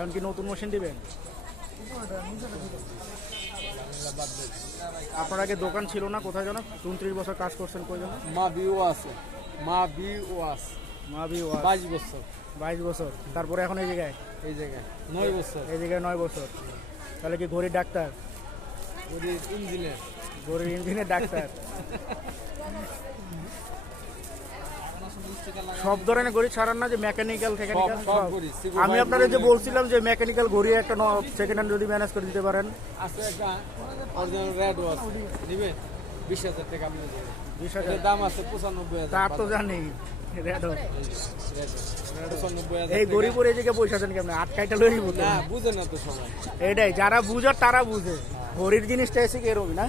এখন কি নতুন মেশিন দিবেন? আপনার আগে দোকান ছিল না কোথায় যেন? 29 বছর কাজ করছেন কই যেন? মা বিও আছে, মা বি ওয়াস 22 বছর। 22 বছর। তারপরে এখন এই জায়গায় 9 বছর। এই জায়গায় 9 বছর। তাহলে কি ঘড়ির ডাক্তার? ঘড়ির ইঞ্জিনের ডাক্তার। সব ধরনের ঘড়ি ছাড়ান না, যে মেকানিক্যাল টেকনিক্যাল সব ঘড়ি, আমি আপনাদের যে বলছিলাম যে মেকানিক্যাল ঘড়ি একটা সেকেন্ড হ্যান্ড যদি ম্যানেজ করে দিতে পারেন। আছে একটা অরিজিনাল রেড ওয়াচ নেবেন 20,000 টাকা আপনি দেবেন। 20,000 দাম আছে 95,000। তার তো জানি রেড হোক। 95,000। এই ঘড়ি পরে এই জায়গায় পয়সা দেন কেমন? আটকাইটা লই দিব না বুঝে না তো সবাই। এটাই, যারা বুঝার তারা বুঝে। ঘড়ির জিনিসটা এসে কি এরকম না?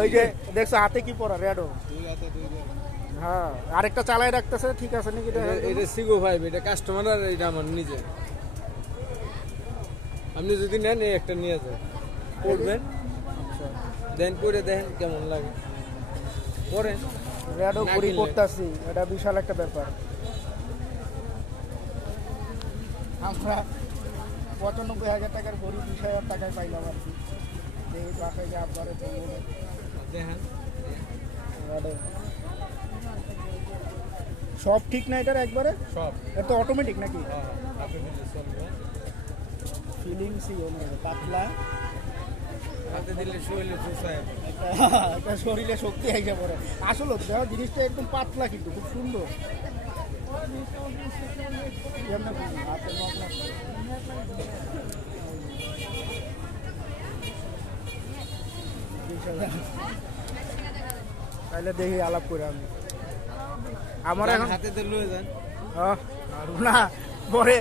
ওই যে দেখছো হাতে কি পরা রেড হোক। হ্যাঁ, আরেকটা চালায় রাখতেছে, ঠিক আছে নাকি? এটা সিগো ভাই, এটা কাস্টমার আর এটা আমার নিজে। আপনি যদি নেন এই একটা নিয়ে যান, পড়বেন, দেন পরে দেখেন কেমন লাগে, পরেন। রেডও ঘড়ি করতেছি, এটা বিশাল একটা ব্যাপার। আমরা 95,000 টাকার ঘড়ি 20,000 টাকায় পাইলাম আর কি। এই বাসায় যে আপনারে দেখেন সব ঠিক না এটার একবারে? সব এটা তো অটোমেটিক নাকি? আপনি দিলে চলবে। ফিলিংসই পাতলা, হাতে দিলে শরীরে চুষায়। একটা শরীরে শক্তি আইসা পড়ে। আসলে দেখো জিনিসটা একদম পাতলা কিন্তু খুব সুন্দর। হাতের নখ না তাইলে দেখি আলাপ করে আমি আমার এখন হাতে তো লয়ে যান। না পরে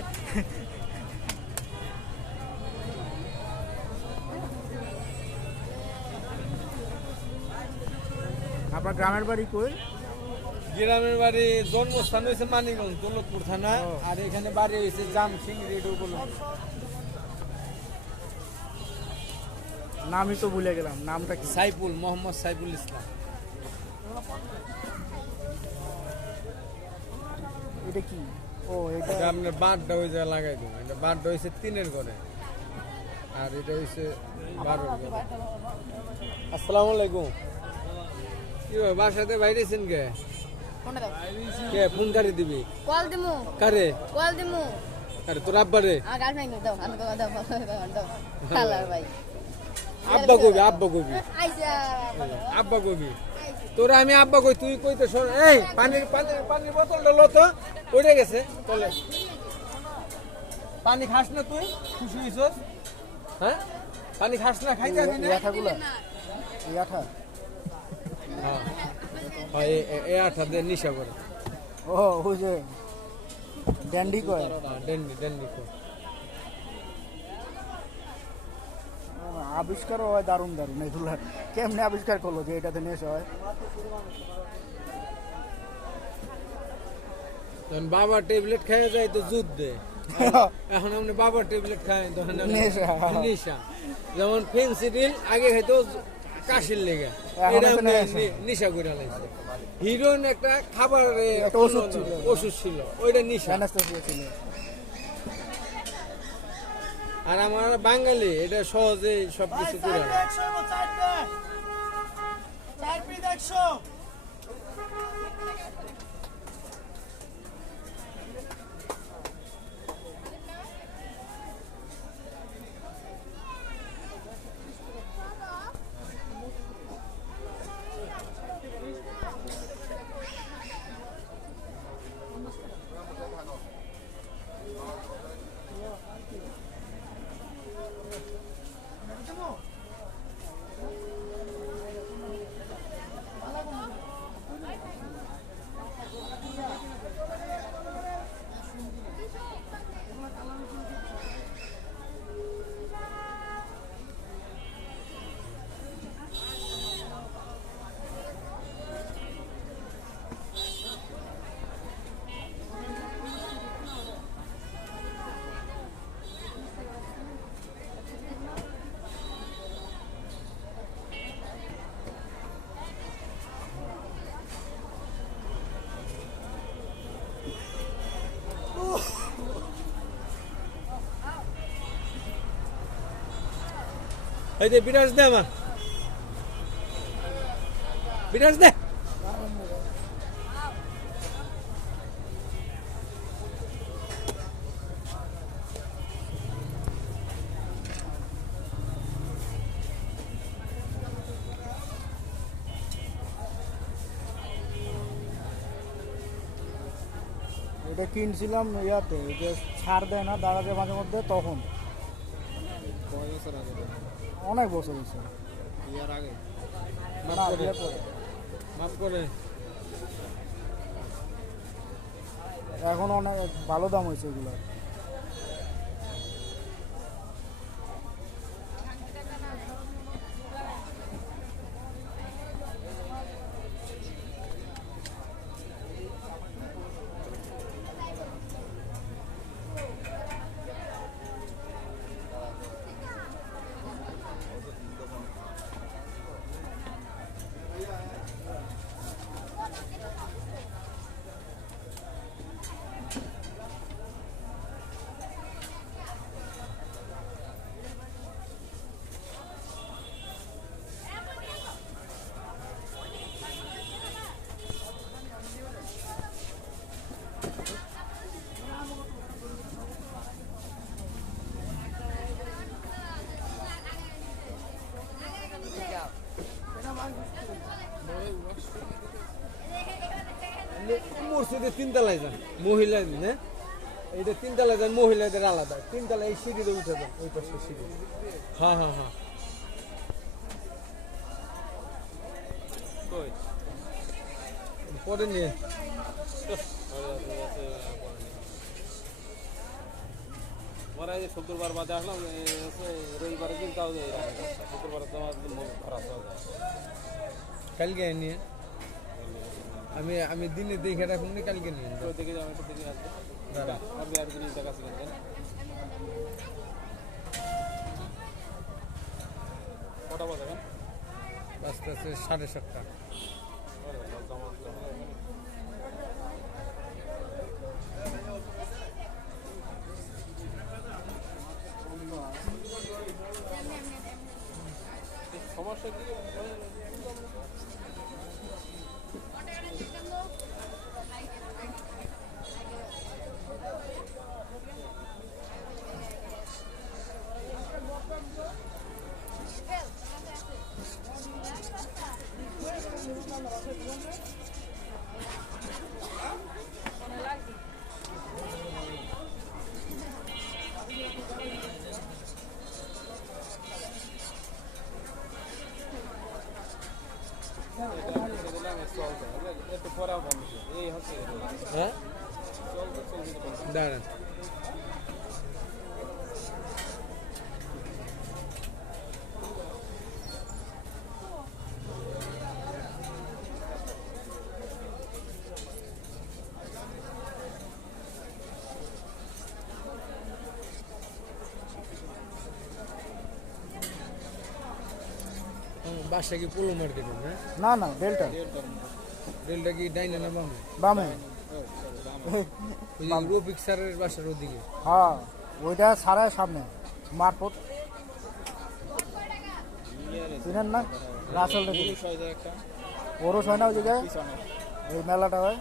আপনার গ্রামের বাড়ি কই? গ্রামের বাড়ি জন্মস্থান হয়েছে মানিকগঞ্জ, দৌলতপুর থানা। আর এখানে বাড়ি হয়েছে জামসিংড়ি উপলব্ধ। নামই তো ভুলে গেলাম, নামটা কি? সাইফুল, মোহাম্মদ সাইফুল ইসলাম। এটা কি? ও এটা আপনার বাঁধটা ওই জায়গায় লাগাই দেবো। এটা বাঁধটা হয়েছে 3-এর ঘরে, আর এটা হয়েছে 12-এর ঘরে। আসসালামু আলাইকুম। কি ভাই বাসাতে বাইরেছেন কে? কে ফোন কারে দিবি? কল দিমু, কারে? কল দিমু। আরে তোর আব্বারে? আমার গার্লফ্রেন্ড দাও, আমি দাও খালার ভাই। আব্বা কইবি, আব্বা কইবি, আইসা আব্বা কইবি। তোরা আমি আব্বা কই, তুই কইতে শোন। এই পানির বোতলটা লো তো, পড়ে গেছে তলে। পানি খাস না তুই? খুশি হইছস? হ্যাঁ, পানি খাস না? খাইতে আমি না। আঠাগুলো, এই আঠা। হ্যাঁ হ্যাঁ, এই আঠা দিয়ে নিশা করে। ও ওই যে ড্যান্ডি কয়। ডেন্ডি কয়। আবিষ্কারও হয় দারুণ দারুণ। এগুলো কেমনে আবিষ্কার করলো যে এটাতে নেশা হয়? বাবা ট্যাবলেট খাইয়া যায় তো যুদ্ধে। এখন আপনি বাবা ট্যাবলেট খায় তখন নেশা। যেমন ফেন্সিডিল আগে খাইতো কাশির লেগে, এটা নেশা করে লাইছে। হিরোইন একটা খাবারের ওষুধ ছিল, ওইটা নেশা। আর আমার বাঙালি এটা সহজে সবকিছু করে। এই যে বিরাজ দে আমার বিরাজ দে এটা কিনছিলাম ইয়াতে, ওই যে ছাড় দেয় না দাদাদের মাঝে মধ্যে, তখন কয় বছর আগে অনেক বছর হয়েছে। বিয়ার আগে না, বিয়ের পরে। মাফ করে এখন অনেক ভালো দাম হয়েছে এগুলো। মসজিদে তিনতলায় যান মহিলা না এইটা তিনতলায় যান মহিলাদের আলাদা তিনতলায় এই সিঁড়িতে উঠে যান ওই পাশে সিঁড়ি হ্যাঁ হ্যাঁ হ্যাঁ পরে নিয়ে শুক্রবার বাদে আসলাম রবিবারে দিন তাও শুক্রবার খারাপ কালকে নিয়ে আমি দিনে দেখে রাখুন কালকে নিয়ে দেখে যাবো একটু দেখে আসবো আর আর জিনিস দেখাচ্ছি কটা বাজে আস্তে আস্তে 7:30 সমস্যা কি একটু পরে বন্ধ এই হচ্ছে হ্যাঁ চলতে চলতে দাঁড়ান বাসা কি পোলো মার্কেট না না ডেল্টা। রেলটা কি ডাইনে না বামে বামে। ওই যে রফিক স্যারের বাসার ওদিকে হ্যাঁ, ওইটা ছাড়ায় সামনে মারফত চিনেন না রাসেল একটা ওরস হয় না ওই জায়গায়, ওই মেলাটা হয়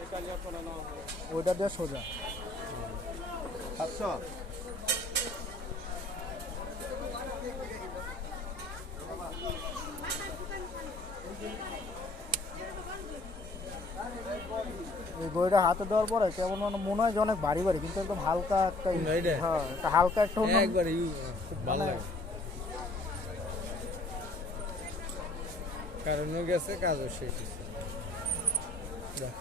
এই কাজে আপনারা না ওইটা দিয়ে সোজা। এই বইটা হাতে দেওয়ার পরে কেমন যেন মনে হয় যে অনেক ভারী ভারী, কিন্তু একদম হালকা একটা এইটা? হ্যাঁ, একটা হালকা একটা অন্য- একবার খুব ভালো লাগে কারণও গেছে কাজও শেষ হয়েছে বাহ।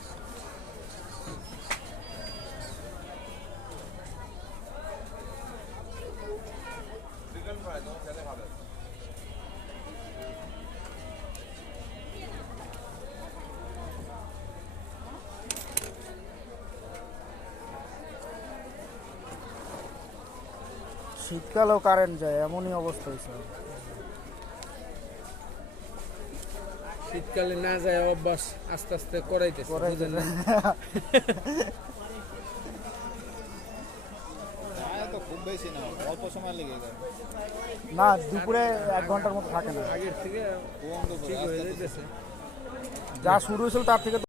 শীতকালেও কারেন্ট যায়, এমনই অবস্থা হয়েছে। শীতকালে না যায় অভ্যাস আস্তে আস্তে করাইতেছে বুঝেন না? তো খুব বেশি না, অল্প সময় লেগে যায়। না দুপুরে 1 ঘন্টার মতো থাকে না, আগের থেকে বন্ধ করে ঠিক আস্তে হয়ে আস্তে যাইতেছে। যা শুরু হয়েছিল তার থেকে